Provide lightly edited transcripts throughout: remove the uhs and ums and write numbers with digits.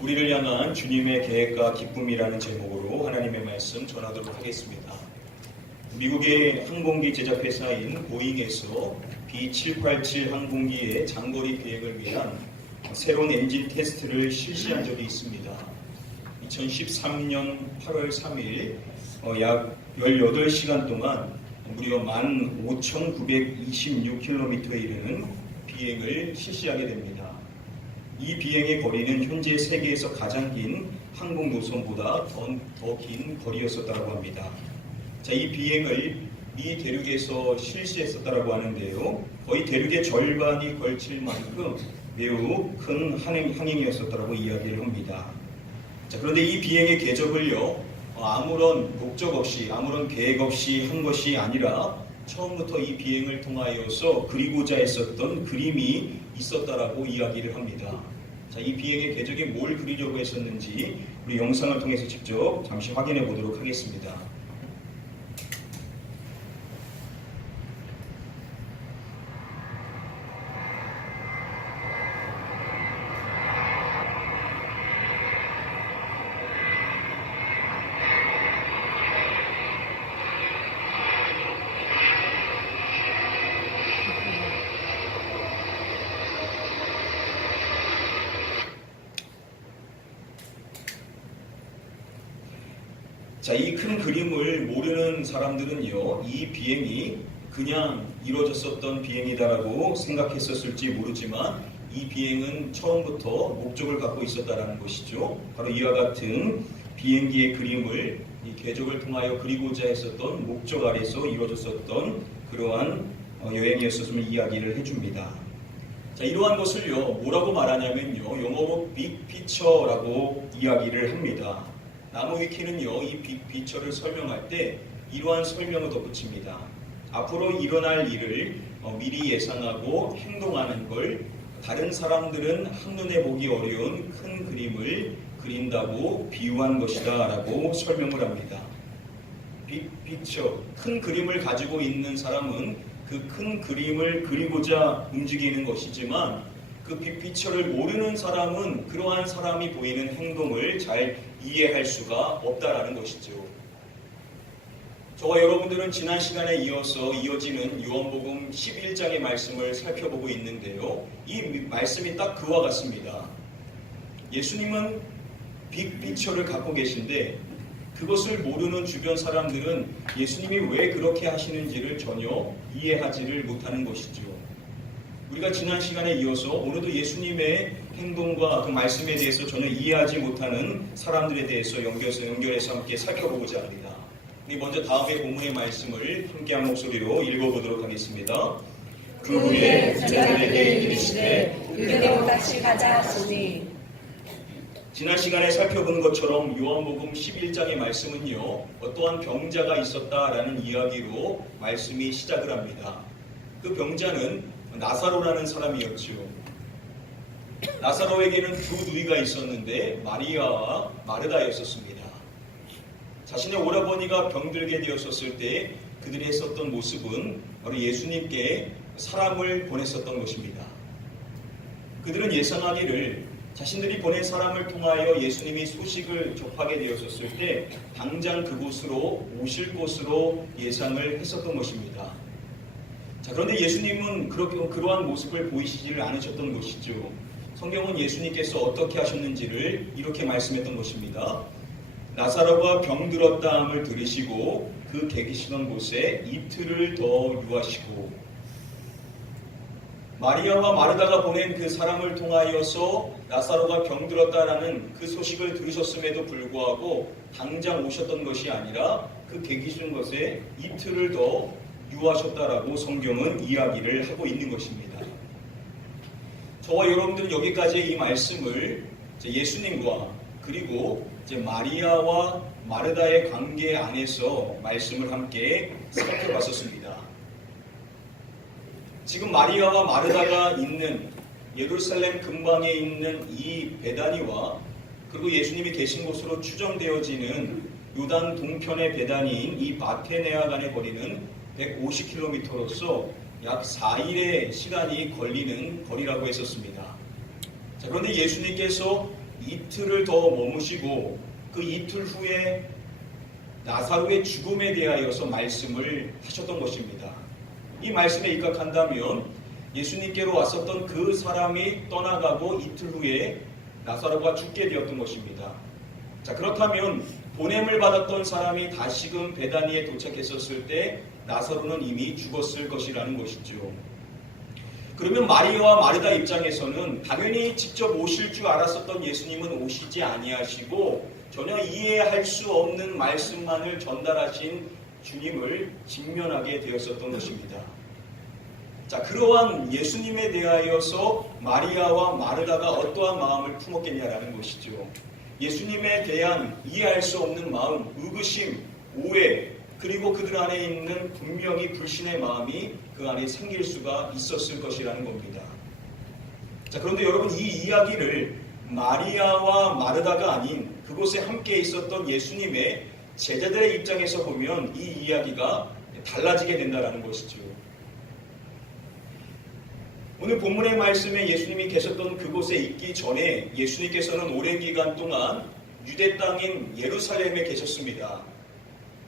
우리를 향한 주님의 계획과 기쁨이라는 제목으로 하나님의 말씀 전하도록 하겠습니다. 미국의 항공기 제작회사인 보잉에서 B787 항공기의 장거리 비행을 위한 새로운 엔진 테스트를 실시한 적이 있습니다. 2013년 8월 3일 약 18시간 동안 무려 15,926km에 이르는 비행을 실시하게 됩니다. 이 비행의 거리는 현재 세계에서 가장 긴 항공 노선보다 더 긴 거리였었다고 합니다. 자, 이 비행을 미 대륙에서 실시했었다고 하는데요. 거의 대륙의 절반이 걸칠 만큼 매우 큰 항행이었었다고 이야기를 합니다. 자, 그런데 이 비행의 궤적을요, 아무런 목적 없이, 아무런 계획 없이 한 것이 아니라 처음부터 이 비행을 통하여서 그리고자 했었던 그림이 있었다라고 이야기를 합니다. 자, 이 비행의 궤적에 뭘 그리려고 했었는지 우리 영상을 통해서 직접 잠시 확인해 보도록 하겠습니다. 자, 이 큰 그림을 모르는 사람들은요, 이 비행이 그냥 이루어졌었던 비행이다라고 생각했었을지 모르지만 이 비행은 처음부터 목적을 갖고 있었다라는 것이죠. 바로 이와 같은 비행기의 그림을 이 궤적을 통하여 그리고자 했었던 목적 아래서 이루어졌었던 그러한 여행이었음을 이야기를 해줍니다. 자, 이러한 것을요, 뭐라고 말하냐면요, 영어로 빅피처라고 이야기를 합니다. 나무위키는요, 이 빅피처를 설명할 때 이러한 설명을 덧붙입니다. 앞으로 일어날 일을 미리 예상하고 행동하는 걸 다른 사람들은 한눈에 보기 어려운 큰 그림을 그린다고 비유한 것이다 라고 설명을 합니다. 빅피처, 큰 그림을 가지고 있는 사람은 그 큰 그림을 그리고자 움직이는 것이지만 그 빅피처를 모르는 사람은 그러한 사람이 보이는 행동을 잘 이해할 수가 없다라는 것이죠. 저와 여러분들은 지난 시간에 이어서 이어지는 요한복음 11장의 말씀을 살펴보고 있는데요. 이 말씀이 딱 그와 같습니다. 예수님은 빅피처를 갖고 계신데 그것을 모르는 주변 사람들은 예수님이 왜 그렇게 하시는지를 전혀 이해하지를 못하는 것이죠. 우리가 지난 시간에 이어서 오늘도 예수님의 행동과 그 말씀에 대해서 전혀 이해하지 못하는 사람들에 대해서 연결해서 함께 살펴보고자 합니다. 우리 먼저 다음의 본문의 말씀을 함께한 목소리로 읽어보도록 하겠습니다. 그 후에 제자들에게 이르시되 그대로 같이 가자 하시니. 지난 시간에 살펴본 것처럼 요한복음 11장의 말씀은요, 어떠한 병자가 있었다라는 이야기로 말씀이 시작을 합니다. 그 병자는 나사로라는 사람이었죠. 나사로에게는 두 누이가 있었는데 마리아와 마르다였었습니다. 자신의 오라버니가 병들게 되었었을 때 그들이 했었던 모습은 바로 예수님께 사람을 보냈었던 것입니다. 그들은 예상하기를 자신들이 보낸 사람을 통하여 예수님이 소식을 접하게 되었었을 때 당장 그곳으로 오실 것으로 예상을 했었던 것입니다. 자, 그런데 예수님은 그러한 모습을 보이시지를 않으셨던 것이죠. 성경은 예수님께서 어떻게 하셨는지를 이렇게 말씀했던 것입니다. 나사로가 병들었다함을 들으시고 그 계시던 곳에 이틀을 더 유하시고, 마리아와 마르다가 보낸 그 사람을 통하여서 나사로가 병들었다라는 그 소식을 들으셨음에도 불구하고 당장 오셨던 것이 아니라 그 계시던 곳에 이틀을 더 유하셨다라고 성경은 이야기를 하고 있는 것입니다. 저와 여러분들은 여기까지 이 말씀을 예수님과 그리고 마리아와 마르다의 관계 안에서 말씀을 함께 살펴봤었습니다. 지금 마리아와 마르다가 있는 예루살렘 근방에 있는 이 베다니와 그리고 예수님이 계신 곳으로 추정되어지는 요단 동편의 베다니인 이 바테네아 간의 거리는 150km로서 약 4일의 시간이 걸리는 거리라고 했었습니다. 자, 그런데 예수님께서 이틀을 더 머무시고 그 이틀 후에 나사로의 죽음에 대하여서 말씀을 하셨던 것입니다. 이 말씀에 입각한다면 예수님께로 왔었던 그 사람이 떠나가고 이틀 후에 나사로가 죽게 되었던 것입니다. 자, 그렇다면 보냄을 받았던 사람이 다시금 베다니에 도착했었을 때 나사로는 이미 죽었을 것이라는 것이죠. 그러면 마리아와 마르다 입장에서는 당연히 직접 오실 줄 알았었던 예수님은 오시지 아니하시고 전혀 이해할 수 없는 말씀만을 전달하신 주님을 직면하게 되었었던 것입니다. 자, 그러한 예수님에 대하여서 마리아와 마르다가 어떠한 마음을 품었겠냐라는 것이죠. 예수님에 대한 이해할 수 없는 마음, 의구심, 오해, 그리고 그들 안에 있는 분명히 불신의 마음이 그 안에 생길 수가 있었을 것이라는 겁니다. 자, 그런데 여러분, 이 이야기를 마리아와 마르다가 아닌 그곳에 함께 있었던 예수님의 제자들의 입장에서 보면 이 이야기가 달라지게 된다는 것이죠. 오늘 본문의 말씀에 예수님이 계셨던 그곳에 있기 전에 예수님께서는 오랜 기간 동안 유대 땅인 예루살렘에 계셨습니다.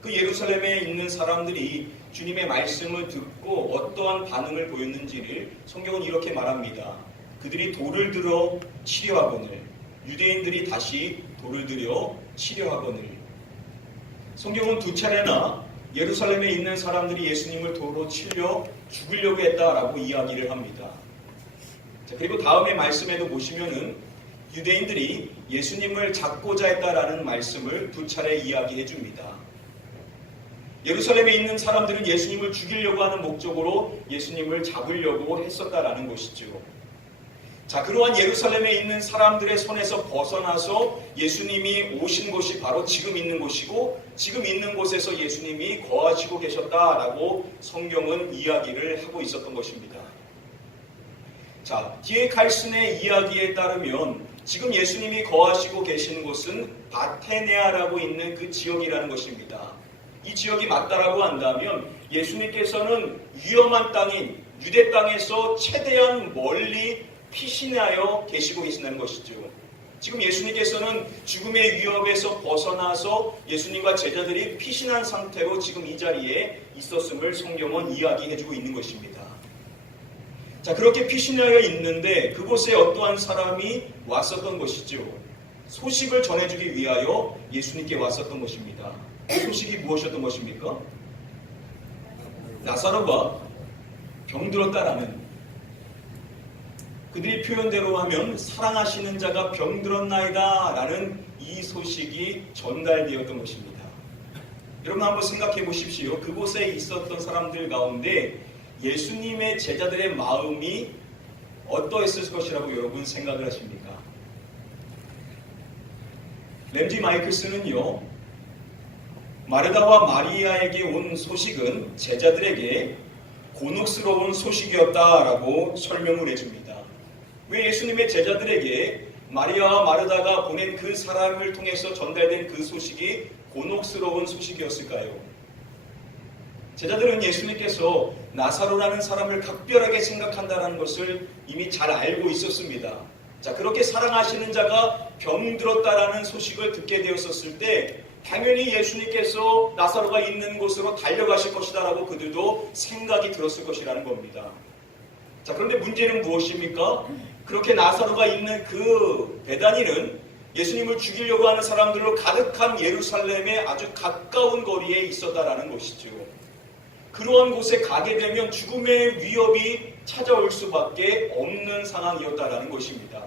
그 예루살렘에 있는 사람들이 주님의 말씀을 듣고 어떠한 반응을 보였는지를 성경은 이렇게 말합니다. 그들이 돌을 들어 치려하거늘, 유대인들이 다시 돌을 들여 치려하거늘. 성경은 두 차례나 예루살렘에 있는 사람들이 예수님을 돌로 치려 죽으려고 했다라고 이야기를 합니다. 자, 그리고 다음의 말씀에도 보시면은 유대인들이 예수님을 잡고자 했다라는 말씀을 두 차례 이야기해 줍니다. 예루살렘에 있는 사람들은 예수님을 죽이려고 하는 목적으로 예수님을 잡으려고 했었다라는 것이죠. 자, 그러한 예루살렘에 있는 사람들의 손에서 벗어나서 예수님이 오신 곳이 바로 지금 있는 곳이고 지금 있는 곳에서 예수님이 거하시고 계셨다라고 성경은 이야기를 하고 있었던 것입니다. 자, 뒤에 칼슨의 이야기에 따르면 지금 예수님이 거하시고 계시는 곳은 바테네아라고 있는 그 지역이라는 것입니다. 이 지역이 맞다라고 한다면 예수님께서는 위험한 땅인 유대 땅에서 최대한 멀리 피신하여 계시고 계신다는 것이죠. 지금 예수님께서는 죽음의 위협에서 벗어나서 예수님과 제자들이 피신한 상태로 지금 이 자리에 있었음을 성경은 이야기해주고 있는 것입니다. 자, 그렇게 피신하여 있는데 그곳에 어떠한 사람이 왔었던 것이죠. 소식을 전해주기 위하여 예수님께 왔었던 것입니다. 그 소식이 무엇이었던 것입니까? 나사로가 병들었다라는, 그들이 표현대로 하면 사랑하시는 자가 병들었나이다 라는 이 소식이 전달되었던 것입니다. 여러분 한번 생각해 보십시오. 그곳에 있었던 사람들 가운데 예수님의 제자들의 마음이 어떠했을 것이라고 여러분 생각을 하십니까? 램지 마이클스는요, 마르다와 마리아에게 온 소식은 제자들에게 곤혹스러운 소식이었다라고 설명을 해줍니다. 왜 예수님의 제자들에게 마리아와 마르다가 보낸 그 사람을 통해서 전달된 그 소식이 곤혹스러운 소식이었을까요? 제자들은 예수님께서 나사로라는 사람을 각별하게 생각한다는 것을 이미 잘 알고 있었습니다. 자, 그렇게 사랑하시는 자가 병들었다라는 소식을 듣게 되었었을 때 당연히 예수님께서 나사로가 있는 곳으로 달려가실 것이다라고 그들도 생각이 들었을 것이라는 겁니다. 자, 그런데 문제는 무엇입니까? 그렇게 나사로가 있는 그 베다니는 예수님을 죽이려고 하는 사람들로 가득한 예루살렘의 아주 가까운 거리에 있었다라는 것이죠. 그러한 곳에 가게 되면 죽음의 위협이 찾아올 수밖에 없는 상황이었다라는 것입니다.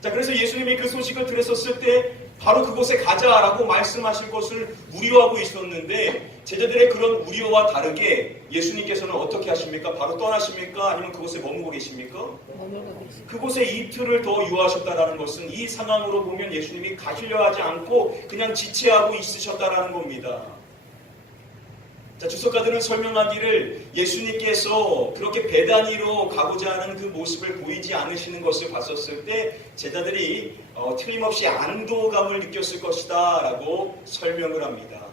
자, 그래서 예수님이 그 소식을 들었을 때 바로 그곳에 가자라고 말씀하실 것을 우려하고 있었는데 제자들의 그런 우려와 다르게 예수님께서는 어떻게 하십니까? 바로 떠나십니까? 아니면 그곳에 머무고 계십니까? 그곳에 이틀을 더 유하셨다라는 것은 이 상황으로 보면 예수님이 가시려 하지 않고 그냥 지체하고 있으셨다라는 겁니다. 자, 주석가들은 설명하기를 예수님께서 그렇게 베다니로 가고자 하는 그 모습을 보이지 않으시는 것을 봤었을 때 제자들이 틀림없이 안도감을 느꼈을 것이다 라고 설명을 합니다.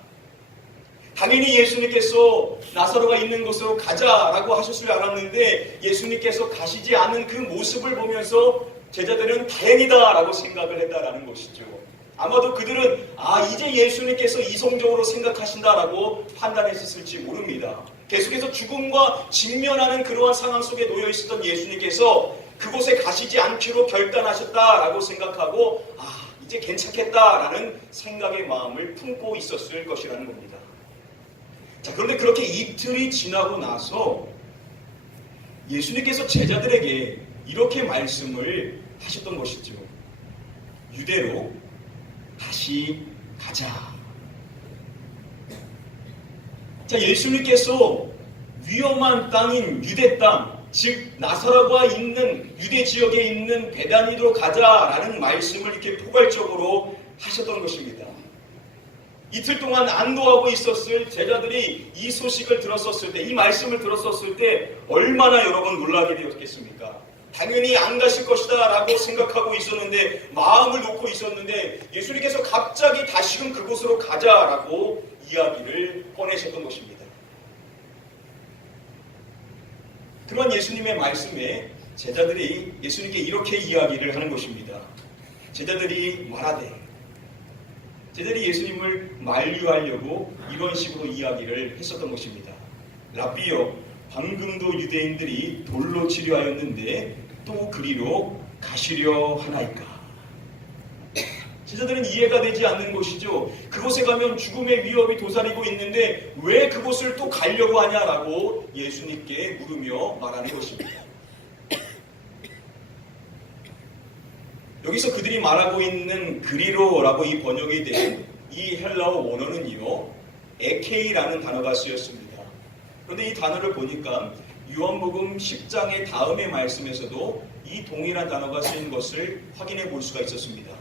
당연히 예수님께서 나사로가 있는 곳으로 가자라고 하실 줄 알았는데 예수님께서 가시지 않은 그 모습을 보면서 제자들은 다행이다라고 생각을 했다라는 것이죠. 아마도 그들은 이제 예수님께서 이성적으로 생각하신다라고 판단했었을지 모릅니다. 계속해서 죽음과 직면하는 그러한 상황 속에 놓여 있었던 예수님께서 그곳에 가시지 않기로 결단하셨다라고 생각하고 이제 괜찮겠다라는 생각의 마음을 품고 있었을 것이라는 겁니다. 자, 그런데 그렇게 이틀이 지나고 나서 예수님께서 제자들에게 이렇게 말씀을 하셨던 것이죠. 유대로 다시 가자. 자, 예수님께서 위험한 땅인 유대 땅, 즉 나사로가 있는 유대 지역에 있는 베다니로 가자라는 말씀을 이렇게 포괄적으로 하셨던 것입니다. 이틀 동안 안도하고 있었을 제자들이 이 소식을 들었었을 때, 이 말씀을 들었었을 때 얼마나 여러분 놀라게 되었겠습니까? 당연히 안 가실 것이다 라고 생각하고 있었는데, 마음을 놓고 있었는데 예수님께서 갑자기 다시금 그곳으로 가자라고 이야기를 꺼내셨던 것입니다. 그런 예수님의 말씀에 제자들이 예수님께 이렇게 이야기를 하는 것입니다. 제자들이 말하되, 제자들이 예수님을 만류하려고 이런 식으로 이야기를 했었던 것입니다. 라비여, 방금도 유대인들이 돌로 치려하였는데 또 그리로 가시려 하나이까? 제자들은 이해가 되지 않는 것이죠. 그곳에 가면 죽음의 위협이 도사리고 있는데 왜 그곳을 또 가려고 하냐라고 예수님께 물으며 말하는 것입니다. 여기서 그들이 말하고 있는 그리로라고 이 번역이 된 이 헬라어 원어는요, 에케이라는 단어가 쓰였습니다. 그런데 이 단어를 보니까 요한복음 10장의 다음의 말씀에서도 이 동일한 단어가 쓰인 것을 확인해 볼 수가 있었습니다.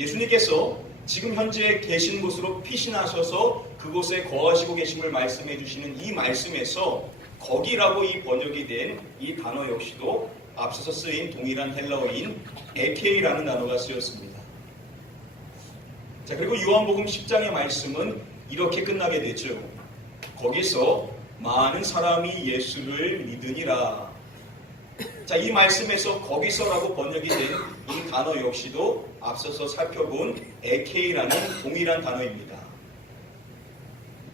예수님께서 지금 현재 계신 곳으로 피신하셔서 그곳에 거하시고 계심을 말씀해 주시는 이 말씀에서 거기라고 이 번역이 된 이 단어 역시도 앞서서 쓰인 동일한 헬라어인 에케이라는 단어가 쓰였습니다. 자, 그리고 요한복음 10장의 말씀은 이렇게 끝나게 되죠. 거기서 많은 사람이 예수를 믿으니라. 자, 이 말씀에서 거기서라고 번역이 된 이 단어 역시도 앞서서 살펴본 에케이라는 동일한 단어입니다.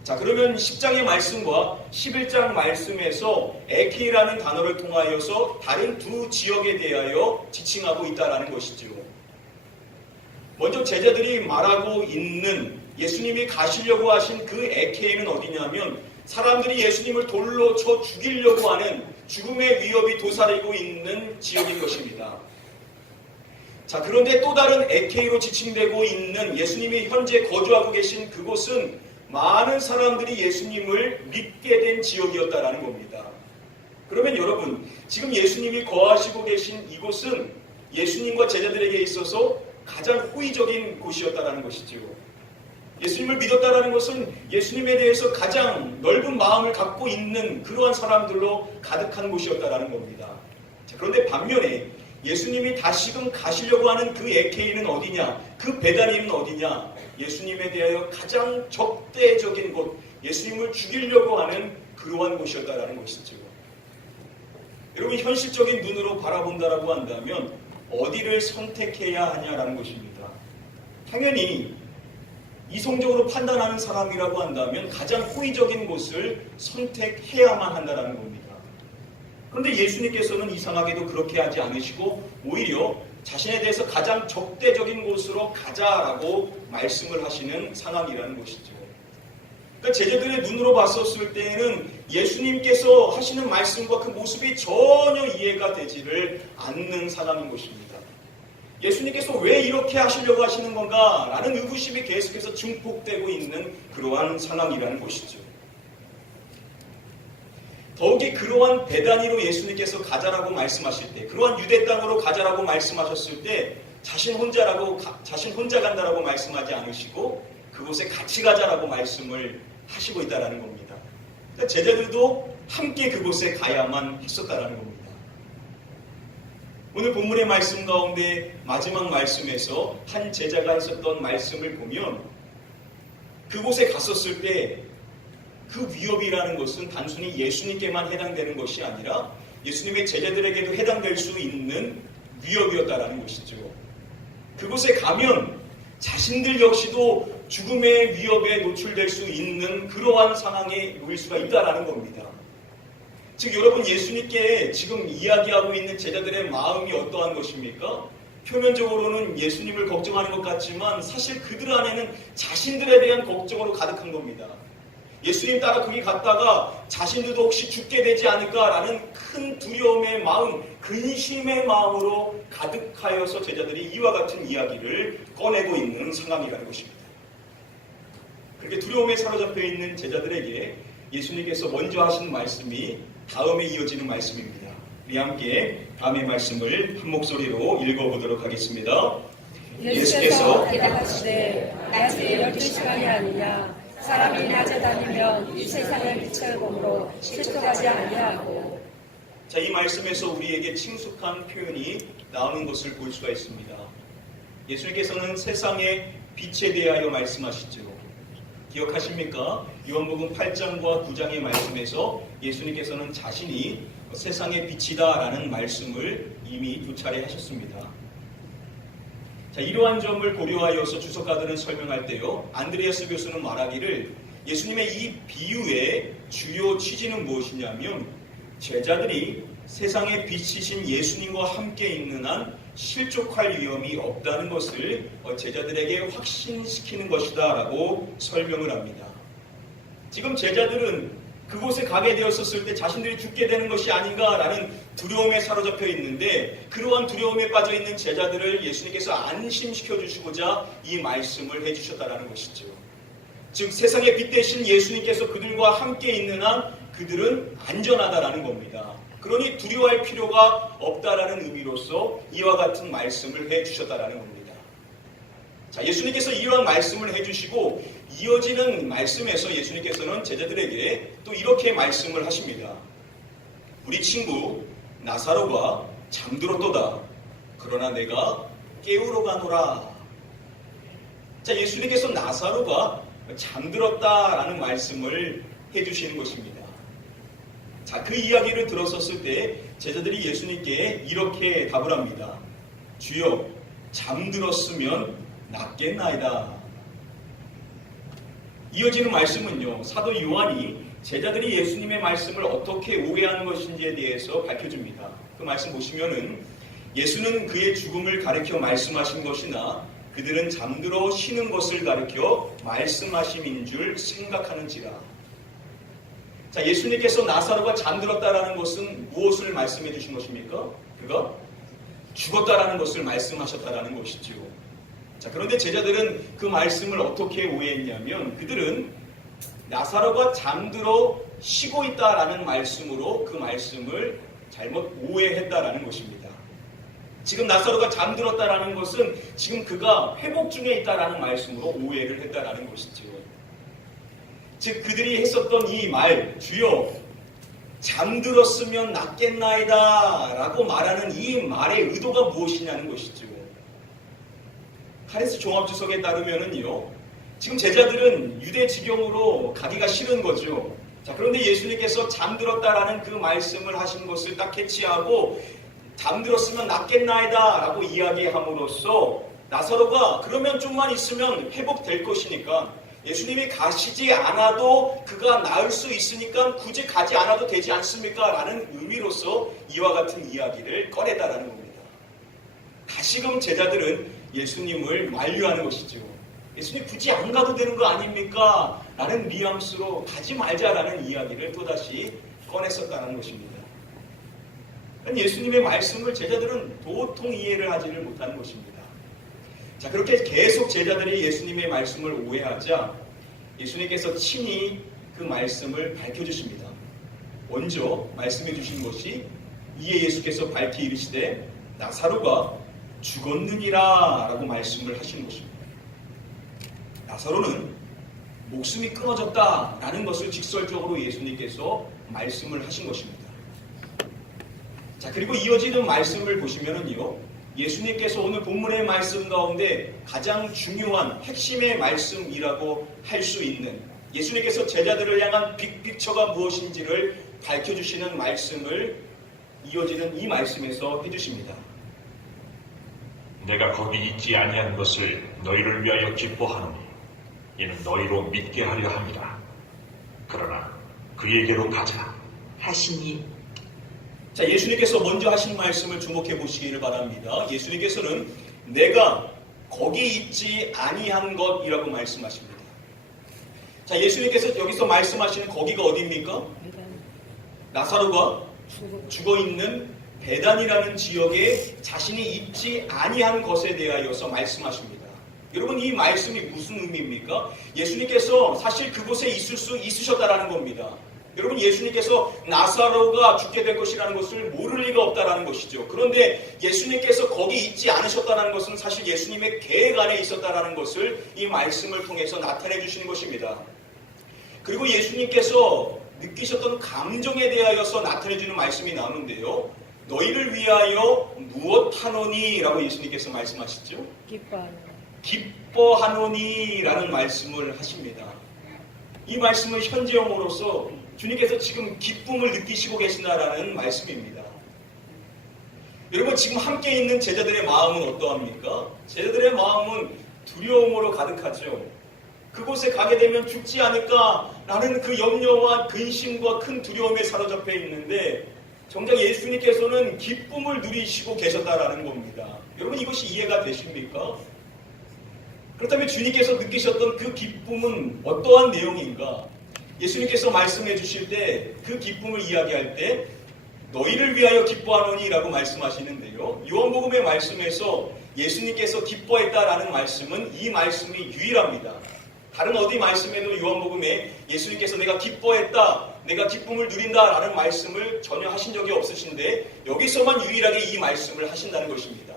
자, 그러면 10장의 말씀과 11장 말씀에서 에케이라는 단어를 통하여서 다른 두 지역에 대하여 지칭하고 있다는 것이죠. 먼저 제자들이 말하고 있는 예수님이 가시려고 하신 그 에케이는 어디냐면 사람들이 예수님을 돌로 쳐 죽이려고 하는 죽음의 위협이 도사리고 있는 지역인 것입니다. 자, 그런데 또 다른 에케이로 지칭되고 있는 예수님이 현재 거주하고 계신 그곳은 많은 사람들이 예수님을 믿게 된 지역이었다라는 겁니다. 그러면 여러분, 지금 예수님이 거하시고 계신 이곳은 예수님과 제자들에게 있어서 가장 호의적인 곳이었다라는 것이죠. 예수님을 믿었다라는 것은 예수님에 대해서 가장 넓은 마음을 갖고 있는 그러한 사람들로 가득한 곳이었다라는 겁니다. 자, 그런데 반면에 예수님이 다시금 가시려고 하는 그 에케이는 어디냐? 그 베다니는 어디냐? 예수님에 대하여 가장 적대적인 곳, 예수님을 죽이려고 하는 그러한 곳이었다라는 것이죠. 여러분, 현실적인 눈으로 바라본다라고 한다면 어디를 선택해야 하냐라는 것입니다. 당연히 이성적으로 판단하는 사람이라고 한다면 가장 호의적인 곳을 선택해야만 한다라는 겁니다. 그런데 예수님께서는 이상하게도 그렇게 하지 않으시고 오히려 자신에 대해서 가장 적대적인 곳으로 가자라고 말씀을 하시는 상황이라는 것이죠. 그러니까 제자들의 눈으로 봤었을 때에는 예수님께서 하시는 말씀과 그 모습이 전혀 이해가 되지를 않는 상황인 것입니다. 예수님께서 왜 이렇게 하시려고 하시는 건가? 라는 의구심이 계속해서 증폭되고 있는 그러한 상황이라는 것이죠. 더욱이 그러한 베다니로 예수님께서 가자라고 말씀하실 때, 그러한 유대 땅으로 가자라고 말씀하셨을 때 자신 혼자 간다라고 말씀하지 않으시고 그곳에 같이 가자라고 말씀을 하시고 있다는 겁니다. 그러니까 제자들도 함께 그곳에 가야만 했었다는 겁니다. 오늘 본문의 말씀 가운데 마지막 말씀에서 한 제자가 했었던 말씀을 보면 그곳에 갔었을 때 그 위협이라는 것은 단순히 예수님께만 해당되는 것이 아니라 예수님의 제자들에게도 해당될 수 있는 위협이었다라는 것이죠. 그곳에 가면 자신들 역시도 죽음의 위협에 노출될 수 있는 그러한 상황에 놓일 수가 있다라는 겁니다. 즉 여러분, 예수님께 지금 이야기하고 있는 제자들의 마음이 어떠한 것입니까? 표면적으로는 예수님을 걱정하는 것 같지만 사실 그들 안에는 자신들에 대한 걱정으로 가득한 겁니다. 예수님 따라 거기 갔다가 자신들도 혹시 죽게 되지 않을까라는 큰 두려움의 마음, 근심의 마음으로 가득하여서 제자들이 이와 같은 이야기를 꺼내고 있는 상황이라는 것입니다. 그렇게 두려움에 사로잡혀 있는 제자들에게 예수님께서 먼저 하신 말씀이 다음에 이어지는 말씀입니다. 우리 함께 다음의 말씀을 한 목소리로 읽어보도록 하겠습니다. 예수께서 대답하시되 낮에 12시간이 아니냐. 사람이 낮에 다니면 이 세상의 빛을 보므로 실족하지 아니하고. 자, 이 말씀에서 우리에게 친숙한 표현이 나오는 것을 볼 수가 있습니다. 예수님께서는 세상의 빛에 대하여 말씀하시죠. 기억하십니까? 요한복음 8장과 9장의 말씀에서 예수님께서는 자신이 세상의 빛이다라는 말씀을 이미 두 차례 하셨습니다. 자, 이러한 점을 고려하여서 주석가들은 설명할 때요, 안드레아스 교수는 말하기를 예수님의 이 비유의 주요 취지는 무엇이냐면 제자들이 세상의 빛이신 예수님과 함께 있는 한 실족할 위험이 없다는 것을 제자들에게 확신시키는 것이다 라고 설명을 합니다. 지금 제자들은 그곳에 가게 되었었을 때 자신들이 죽게 되는 것이 아닌가라는 두려움에 사로잡혀 있는데 그러한 두려움에 빠져 있는 제자들을 예수님께서 안심시켜 주시고자 이 말씀을 해주셨다는 것이죠. 즉 세상의 빛 대신 예수님께서 그들과 함께 있는 한 그들은 안전하다라는 겁니다. 그러니 두려워할 필요가 없다라는 의미로서 이와 같은 말씀을 해주셨다라는 겁니다. 자, 예수님께서 이러한 말씀을 해주시고 이어지는 말씀에서 예수님께서는 제자들에게 또 이렇게 말씀을 하십니다. 우리 친구 나사로가 잠들었도다. 그러나 내가 깨우러 가노라. 자, 예수님께서 나사로가 잠들었다라는 말씀을 해주시는 것입니다. 자, 그 이야기를 들었었을 때 제자들이 예수님께 이렇게 답을 합니다. 주여, 잠들었으면 낫겠나이다. 이어지는 말씀은요, 사도 요한이 제자들이 예수님의 말씀을 어떻게 오해하는 것인지에 대해서 밝혀줍니다. 그 말씀 보시면은 예수는 그의 죽음을 가리켜 말씀하신 것이나 그들은 잠들어 쉬는 것을 가리켜 말씀하심인 줄 생각하는지라. 자, 예수님께서 나사로가 잠들었다라는 것은 무엇을 말씀해 주신 것입니까? 그가 죽었다라는 것을 말씀하셨다라는 것이죠. 자, 그런데 제자들은 그 말씀을 어떻게 오해했냐면 그들은 나사로가 잠들어 쉬고 있다라는 말씀으로 그 말씀을 잘못 오해했다라는 것입니다. 지금 나사로가 잠들었다라는 것은 지금 그가 회복 중에 있다라는 말씀으로 오해를 했다라는 것이죠. 즉 그들이 했었던 이 말, 주여 잠들었으면 낫겠나이다 라고 말하는 이 말의 의도가 무엇이냐는 것이죠. 카레스 종합주석에 따르면은요, 지금 제자들은 유대 지경으로 가기가 싫은 거죠. 자, 그런데 예수님께서 잠들었다라는 그 말씀을 하신 것을 딱 캐치하고 잠들었으면 낫겠나이다 라고 이야기함으로써 나사로가 그러면 좀만 있으면 회복될 것이니까 예수님이 가시지 않아도 그가 나을 수 있으니까 굳이 가지 않아도 되지 않습니까? 라는 의미로서 이와 같은 이야기를 꺼내다라는 겁니다. 다시금 제자들은 예수님을 만류하는 것이죠. 예수님 굳이 안 가도 되는 거 아닙니까? 라는 뉘앙스로 가지 말자라는 이야기를 또다시 꺼냈었다는 것입니다. 예수님의 말씀을 제자들은 도통 이해를 하지를 못하는 것입니다. 자, 그렇게 계속 제자들이 예수님의 말씀을 오해하자 예수님께서 친히 그 말씀을 밝혀주십니다. 먼저 말씀해 주신 것이 이에 예수께서 밝히 이르시되 나사로가 죽었느니라 라고 말씀을 하신 것입니다. 나사로는 목숨이 끊어졌다라는 것을 직설적으로 예수님께서 말씀을 하신 것입니다. 자, 그리고 이어지는 말씀을 보시면은요, 예수님께서 오늘 본문의 말씀 가운데 가장 중요한 핵심의 말씀이라고 할 수 있는 예수님께서 제자들을 향한 빅픽처가 무엇인지를 밝혀주시는 말씀을 이어지는 이 말씀에서 해주십니다. 내가 거기 있지 아니한 것을 너희를 위하여 기뻐하노니 이는 너희로 믿게 하려 함이라. 그러나 그에게로 가자 하시니 자, 예수님께서 먼저 하신 말씀을 주목해 보시기를 바랍니다. 예수님께서는 내가 거기 있지 아니한 것이라고 말씀하십니다. 자, 예수님께서 여기서 말씀하시는 거기가 어디입니까? 나사로가 죽어 있는 베단이라는 지역에 자신이 있지 아니한 것에 대하여서 말씀하십니다. 여러분, 이 말씀이 무슨 의미입니까? 예수님께서 사실 그곳에 있을 수 있으셨다라는 겁니다. 여러분, 예수님께서 나사로가 죽게 될 것이라는 것을 모를 리가 없다라는 것이죠. 그런데 예수님께서 거기 있지 않으셨다는 것은 사실 예수님의 계획 안에 있었다라는 것을 이 말씀을 통해서 나타내 주시는 것입니다. 그리고 예수님께서 느끼셨던 감정에 대하여서 나타내 주는 말씀이 나오는데요. 너희를 위하여 무엇하노니? 라고 예수님께서 말씀하시죠. 기뻐하노니 라는 말씀을 하십니다. 이 말씀은 현재형으로서 주님께서 지금 기쁨을 느끼시고 계신다라는 말씀입니다. 여러분, 지금 함께 있는 제자들의 마음은 어떠합니까? 제자들의 마음은 두려움으로 가득하죠. 그곳에 가게 되면 죽지 않을까라는 그 염려와 근심과 큰 두려움에 사로잡혀 있는데 정작 예수님께서는 기쁨을 누리시고 계셨다라는 겁니다. 여러분, 이것이 이해가 되십니까? 그렇다면 주님께서 느끼셨던 그 기쁨은 어떠한 내용인가? 예수님께서 말씀해 주실 때 그 기쁨을 이야기할 때 너희를 위하여 기뻐하노니 라고 말씀하시는데요. 요한복음의 말씀에서 예수님께서 기뻐했다라는 말씀은 이 말씀이 유일합니다. 다른 어디 말씀에도 요한복음에 예수님께서 내가 기뻐했다, 내가 기쁨을 누린다라는 말씀을 전혀 하신 적이 없으신데 여기서만 유일하게 이 말씀을 하신다는 것입니다.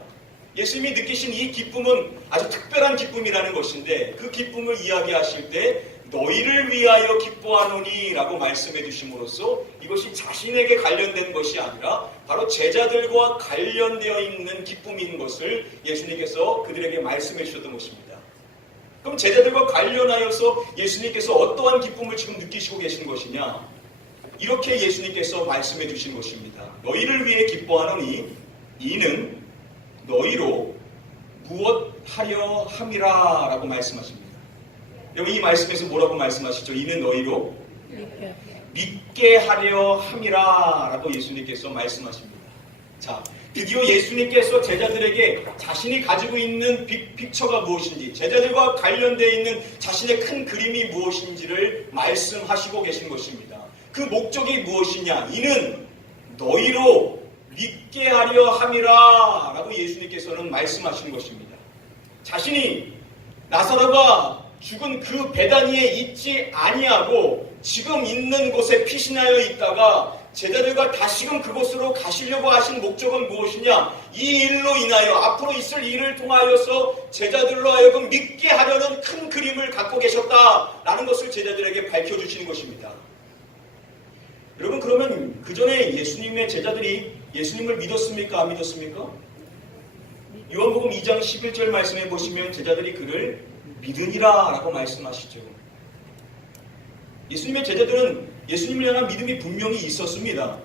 예수님이 느끼신 이 기쁨은 아주 특별한 기쁨이라는 것인데 그 기쁨을 이야기하실 때 너희를 위하여 기뻐하노니 라고 말씀해 주심으로써 이것이 자신에게 관련된 것이 아니라 바로 제자들과 관련되어 있는 기쁨인 것을 예수님께서 그들에게 말씀해 주셨던 것입니다. 그럼 제자들과 관련하여서 예수님께서 어떠한 기쁨을 지금 느끼시고 계신 것이냐? 이렇게 예수님께서 말씀해 주신 것입니다. 너희를 위해 기뻐하노니 이는 너희로 무엇하려 함이라 라고 말씀하십니다. 여기 이 말씀에서 뭐라고 말씀하시죠? 이는 너희로 믿게 하려 함이라 라고 예수님께서 말씀하십니다. 자, 드디어 예수님께서 제자들에게 자신이 가지고 있는 픽처가 무엇인지, 제자들과 관련되어 있는 자신의 큰 그림이 무엇인지를 말씀하시고 계신 것입니다. 그 목적이 무엇이냐? 이는 너희로 믿게 하려 함이라 라고 예수님께서는 말씀하시는 것입니다. 자신이 나사로가 죽은 그 베다니에 있지 아니하고 지금 있는 곳에 피신하여 있다가 제자들과 다시금 그곳으로 가시려고 하신 목적은 무엇이냐? 이 일로 인하여 앞으로 있을 일을 통하여서 제자들로 하여금 믿게 하려는 큰 그림을 갖고 계셨다라는 것을 제자들에게 밝혀주시는 것입니다. 여러분, 그러면 그 전에 예수님의 제자들이 예수님을 믿었습니까? 안 믿었습니까? 요한복음 2장 11절 말씀해 보시면 제자들이 그를 믿으니라 라고 말씀하시죠. 예수님의 제자들은 예수님을 향한 믿음이 분명히 있었습니다.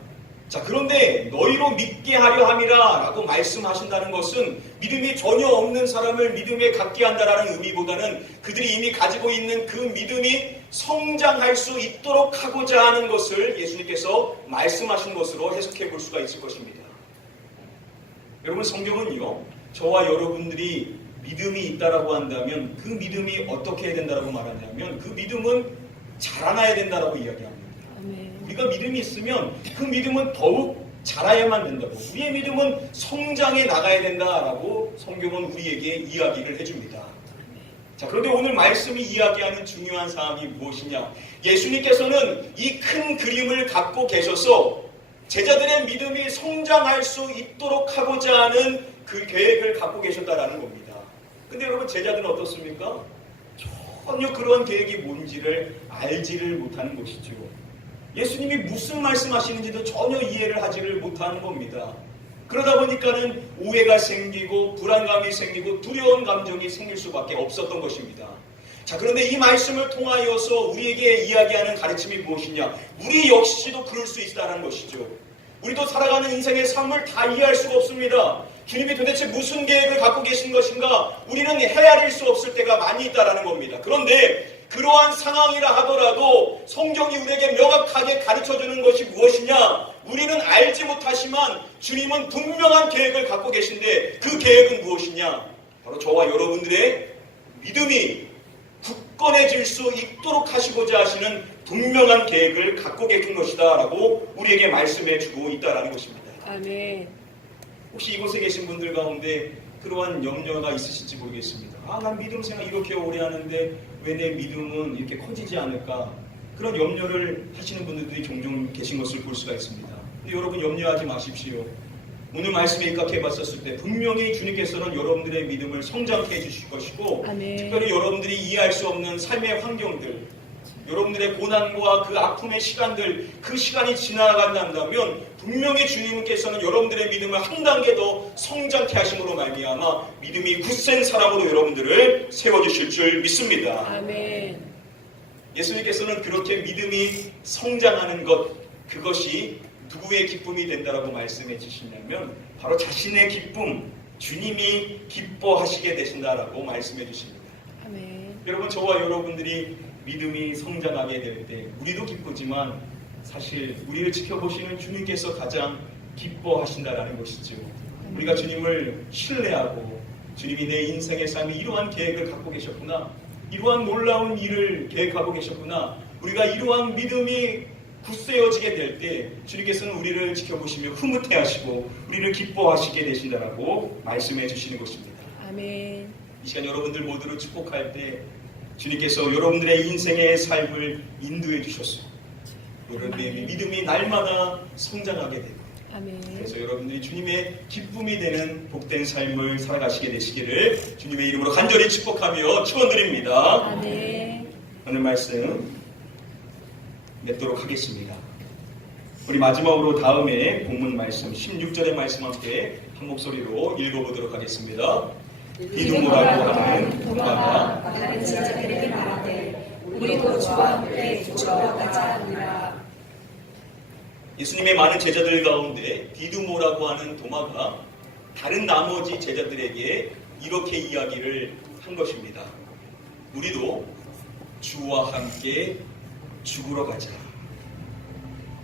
자, 그런데 너희로 믿게 하려 함이라 라고 말씀하신다는 것은 믿음이 전혀 없는 사람을 믿음에 갖게 한다라는 의미보다는 그들이 이미 가지고 있는 그 믿음이 성장할 수 있도록 하고자 하는 것을 예수님께서 말씀하신 것으로 해석해 볼 수가 있을 것입니다. 여러분, 성경은요, 저와 여러분들이 믿음이 있다라고 한다면 그 믿음이 어떻게 해야 된다라고 말하냐면 그 믿음은 자라나야 된다라고 이야기합니다. 우리가 믿음이 있으면 그 믿음은 더욱 자라야만 된다고, 우리의 믿음은 성장해 나가야 된다라고 성경은 우리에게 이야기를 해줍니다. 자, 그런데 오늘 말씀이 이야기하는 중요한 사항이 무엇이냐? 예수님께서는 이 큰 그림을 갖고 계셔서 제자들의 믿음이 성장할 수 있도록 하고자 하는 그 계획을 갖고 계셨다라는 겁니다. 근데 여러분, 제자들은 어떻습니까? 전혀 그런 계획이 뭔지를 알지를 못하는 것이죠. 예수님이 무슨 말씀하시는지도 전혀 이해를 하지를 못하는 겁니다. 그러다 보니까는 오해가 생기고 불안감이 생기고 두려운 감정이 생길 수밖에 없었던 것입니다. 자, 그런데 이 말씀을 통하여서 우리에게 이야기하는 가르침이 무엇이냐? 우리 역시도 그럴 수 있다는 것이죠. 우리도 살아가는 인생의 삶을 다 이해할 수가 없습니다. 주님이 도대체 무슨 계획을 갖고 계신 것인가 우리는 헤아릴 수 없을 때가 많이 있다라는 겁니다. 그런데 그러한 상황이라 하더라도 성경이 우리에게 명확하게 가르쳐주는 것이 무엇이냐? 우리는 알지 못하지만 주님은 분명한 계획을 갖고 계신데 그 계획은 무엇이냐? 바로 저와 여러분들의 믿음이 굳건해질 수 있도록 하시고자 하시는 분명한 계획을 갖고 계신 것이다 라고 우리에게 말씀해 주고 있다라는 것입니다. 아멘. 혹시 이곳에 계신 분들 가운데 그러한 염려가 있으실지 모르겠습니다. 난 믿음 생활 이렇게 오래 하는데 왜 내 믿음은 이렇게 커지지 않을까? 그런 염려를 하시는 분들이 종종 계신 것을 볼 수가 있습니다. 근데 여러분 염려하지 마십시오. 오늘 말씀에 입각해 봤었을 때 분명히 주님께서는 여러분들의 믿음을 성장케 해주실 것이고 아멘. 특별히 여러분들이 이해할 수 없는 삶의 환경들, 여러분들의 고난과 그 아픔의 시간들, 그 시간이 지나간다면 분명히 주님께서는 여러분들의 믿음을 한 단계 더 성장케 하심으로 말미암아 믿음이 굳센 사람으로 여러분들을 세워주실 줄 믿습니다. 아멘. 예수님께서는 그렇게 믿음이 성장하는 것, 그것이 누구의 기쁨이 된다라고 말씀해 주시냐면 바로 자신의 기쁨, 주님이 기뻐하시게 되신다라고 말씀해 주십니다. 아멘. 여러분, 저와 여러분들이 믿음이 성장하게 될 때 우리도 기쁘지만 사실 우리를 지켜보시는 주님께서 가장 기뻐하신다라는 것이죠. 우리가 주님을 신뢰하고 주님이 내 인생의 삶에 이러한 계획을 갖고 계셨구나, 이러한 놀라운 일을 계획하고 계셨구나, 우리가 이러한 믿음이 굳세어지게 될 때 주님께서는 우리를 지켜보시며 흐뭇해하시고 우리를 기뻐하시게 되신다라고 말씀해 주시는 것입니다. 아멘. 이 시간 여러분들 모두를 축복할 때 주님께서 여러분들의 인생의 삶을 인도해 주셨어요. 여러분의 믿음이 날마다 성장하게 되고, 아멘. 그래서 여러분들이 주님의 기쁨이 되는 복된 삶을 살아가시게 되시기를 주님의 이름으로 간절히 축복하며 축원드립니다. 아멘. 오늘 말씀 맺도록 하겠습니다. 우리 마지막으로 다음에 본문 말씀 16절의 말씀 함께 한 목소리로 읽어보도록 하겠습니다. 디두모라고 하는 도마가 다른 제자들에게 말하되 우리도 주와 함께 조처로 가자 하니라. 예수님의 많은 제자들 가운데 디두모라고 하는 도마가 다른 나머지 제자들에게 이렇게 이야기를 한 것입니다. 우리도 주와 함께 죽으러 가자.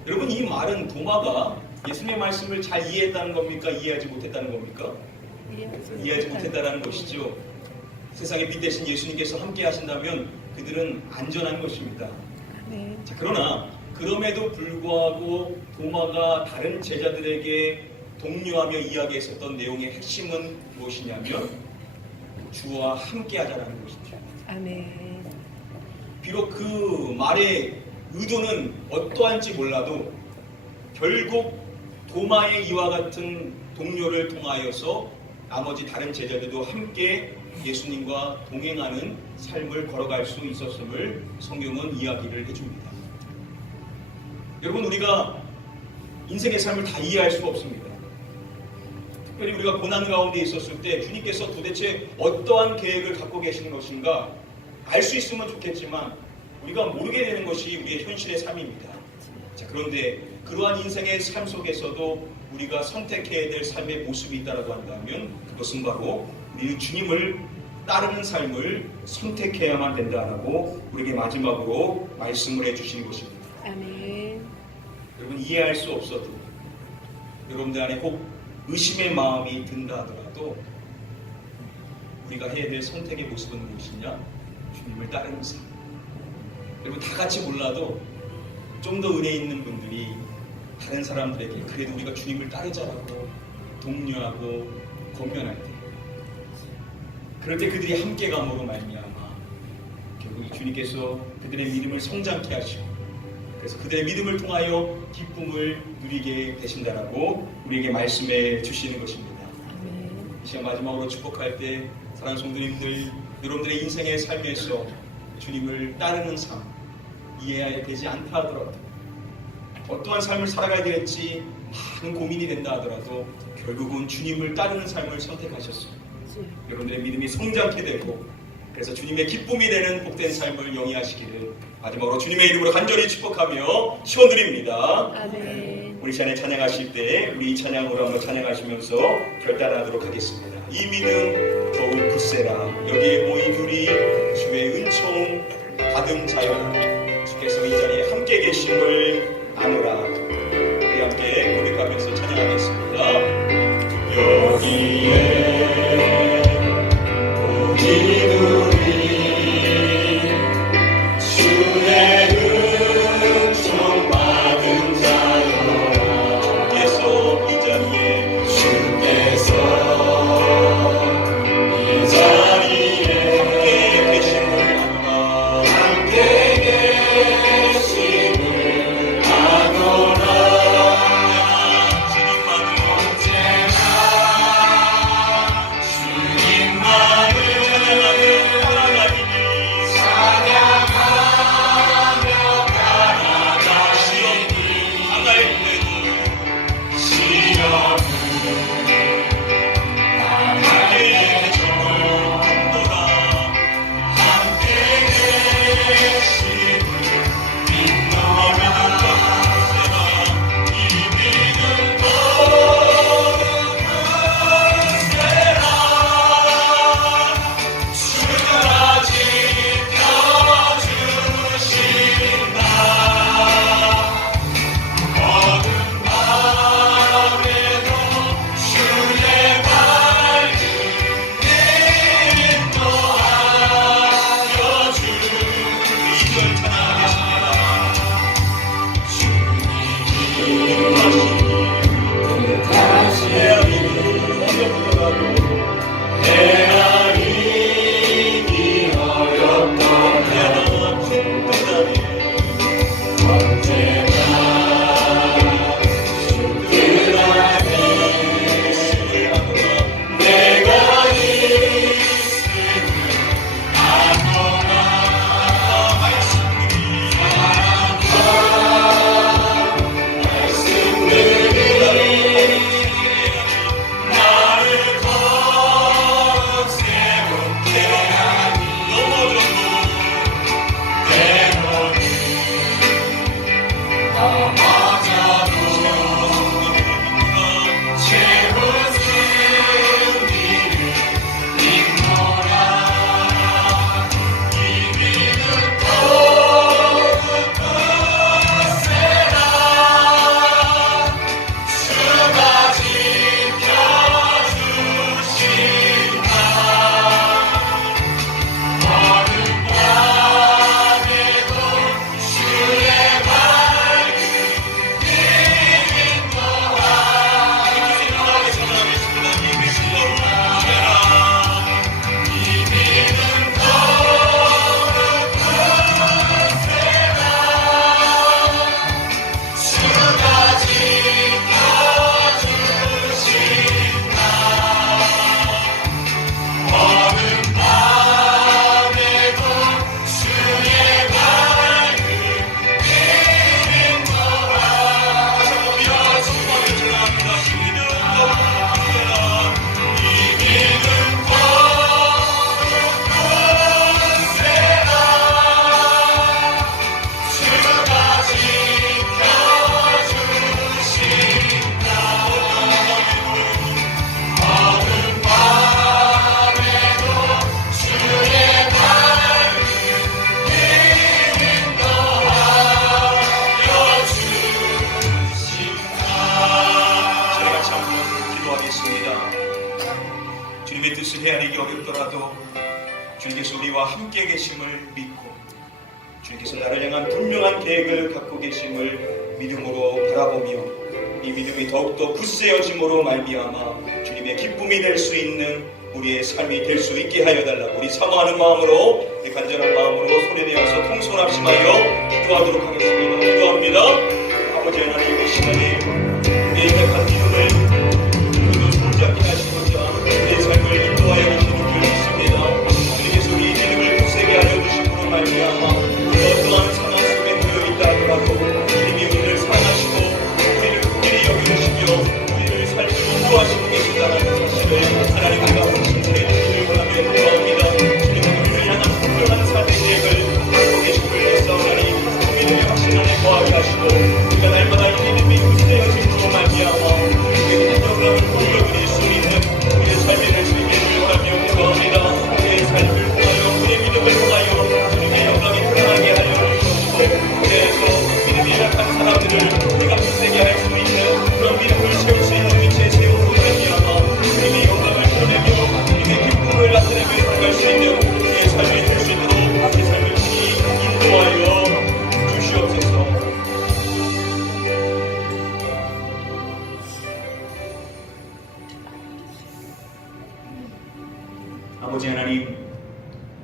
여러분, 이 말은 도마가 예수님의 말씀을 잘 이해했다는 겁니까? 이해하지 못했다는 겁니까? 이해하지 못했다는 것이죠. 세상의 빛 대신 예수님께서 함께 하신다면 그들은 안전한 것입니다. 아멘. 자, 그러나 그럼에도 불구하고 도마가 다른 제자들에게 독려하며 이야기했었던 내용의 핵심은 무엇이냐면 주와 함께 하자는 것이죠. 아멘. 비록 그 말의 의도는 어떠한지 몰라도 결국 도마의 이와 같은 동료를 통하여서 나머지 다른 제자들도 함께 예수님과 동행하는 삶을 걸어갈 수 있었음을 성경은 이야기를 해줍니다. 여러분, 우리가 인생의 삶을 다 이해할 수가 없습니다. 특별히 우리가 고난 가운데 있었을 때 주님께서 도대체 어떠한 계획을 갖고 계시는 것인가 알 수 있으면 좋겠지만 우리가 모르게 되는 것이 우리의 현실의 삶입니다. 자, 그런데 그러한 인생의 삶 속에서도 우리가 선택해야 될 삶의 모습이 있다고 한다면 그것은 바로 우리 주님을 따르는 삶을 선택해야만 된다라고 우리에게 마지막으로 말씀을 해주시는 것입니다. 아멘. 여러분, 이해할 수 없어도 여러분들 안에 혹 의심의 마음이 든다 하더라도 우리가 해야 될 선택의 모습은 무엇이냐? 주님을 따르는 삶. 여러분, 다 같이 몰라도 좀 더 은혜 있는 분들이 다른 사람들에게 그래도 우리가 주님을 따르자라고 독려하고 권면할 때, 그럴 때 그들이 함께 감으로 말미암아 결국 이 주님께서 그들의 믿음을 성장케 하시고 그래서 그들의 믿음을 통하여 기쁨을 누리게 되신다라고 우리에게 말씀해 주시는 것입니다. 아멘. 이 시간 마지막으로 축복할 때 사랑하는 성도님들, 여러분들의 인생의 삶에서 주님을 따르는 삶 이해해야 되지 않다 하더라도 어떠한 삶을 살아가야 될지 많은 고민이 된다 하더라도 결국은 주님을 따르는 삶을 선택하셨습니다. 여러분들의 믿음이 성장케 되고 그래서 주님의 기쁨이 되는 복된 삶을 영위하시기를 마지막으로 주님의 이름으로 간절히 축복하며 시원드립니다. 아멘. 우리 찬양 찬양하실 때 우리 이 찬양으로 한번 찬양하시면서 결단하도록 하겠습니다. 이 믿음 더욱 굳세라. 여기에 모인 우리 주의 은총 받은 자여, 주께서 이 자리에 함께 계심을 아노라. 우리 함께 고백하면서 찬양하겠습니다. 여기에 모인 우리 주의 은총 받은 자여, 주께서 이 자리에 함께 계심을 아노라. 주님의 뜻을 헤아리기 어렵더라도 주님께서 우리와 함께 계심을 믿고 주님께서 나를 향한 분명한 계획을 갖고 계심을 믿음으로 바라보며 이 믿음이 더욱더 굳세어짐으로 말미암아 주님의 기쁨이 될 수 있는 우리의 삶이 될 수 있게 하여 달라고 우리 사모하는 마음으로 간절한 마음으로 소리내어서 통솔합심하여 기도하도록 하겠습니다. 기도합니다. 아버지 하나님, 이 시간에 우리의 약한 믿음을 오늘도 손잡게 하시고자 내 삶을 인도하여 주시는 줄 믿습니다. 주님께서 우리 믿음을 굳세게 하여 주심으로 말미암아 어떠한 상황 속에 놓여있다 하더라도 주님이 우리를 사랑하시고 우리를 긍휼히 여겨주시며 우리를 살리고 인도하시고 계신다는 사실을 하나님 우리가 확신해 주시길 원하며 기도합니다. 주님은 우리를 아버지 하나님,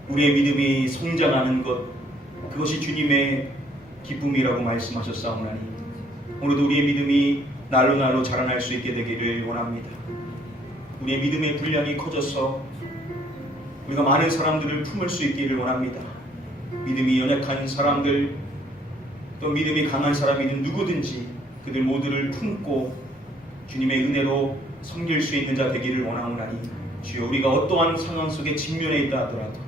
우리의 믿음이 성장하는 것, 그것이 주님의 기쁨이라고 말씀하셨사오나니 오늘도 우리의 믿음이 날로 날로 자라날 수 있게 되기를 원합니다. 우리의 믿음의 분량이 커져서 우리가 많은 사람들을 품을 수 있기를 원합니다. 믿음이 연약한 사람들, 또 믿음이 강한 사람이든 누구든지 그들 모두를 품고 주님의 은혜로 섬길 수 있는 자 되기를 원하오나니 주여, 우리가 어떠한 상황 속에 직면해 있다 하더라도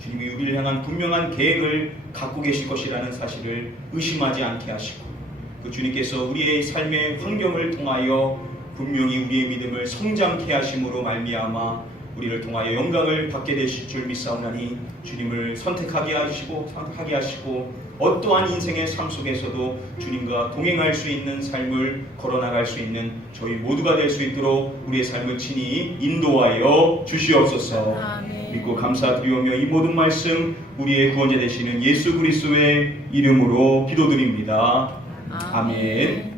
주님이 우리를 향한 분명한 계획을 갖고 계실 것이라는 사실을 의심하지 않게 하시고, 그 주님께서 우리의 삶의 환경을 통하여 분명히 우리의 믿음을 성장케 하심으로 말미암아 우리를 통하여 영광을 받게 되실 줄 믿사오나니 주님을 선택하게 하시고 어떠한 인생의 삶 속에서도 주님과 동행할 수 있는 삶을 걸어나갈 수 있는 저희 모두가 될 수 있도록 우리의 삶을 친히 인도하여 주시옵소서. 아멘. 믿고 감사드리오며 이 모든 말씀 우리의 구원자 되시는 예수 그리스도의 이름으로 기도드립니다. 아멘.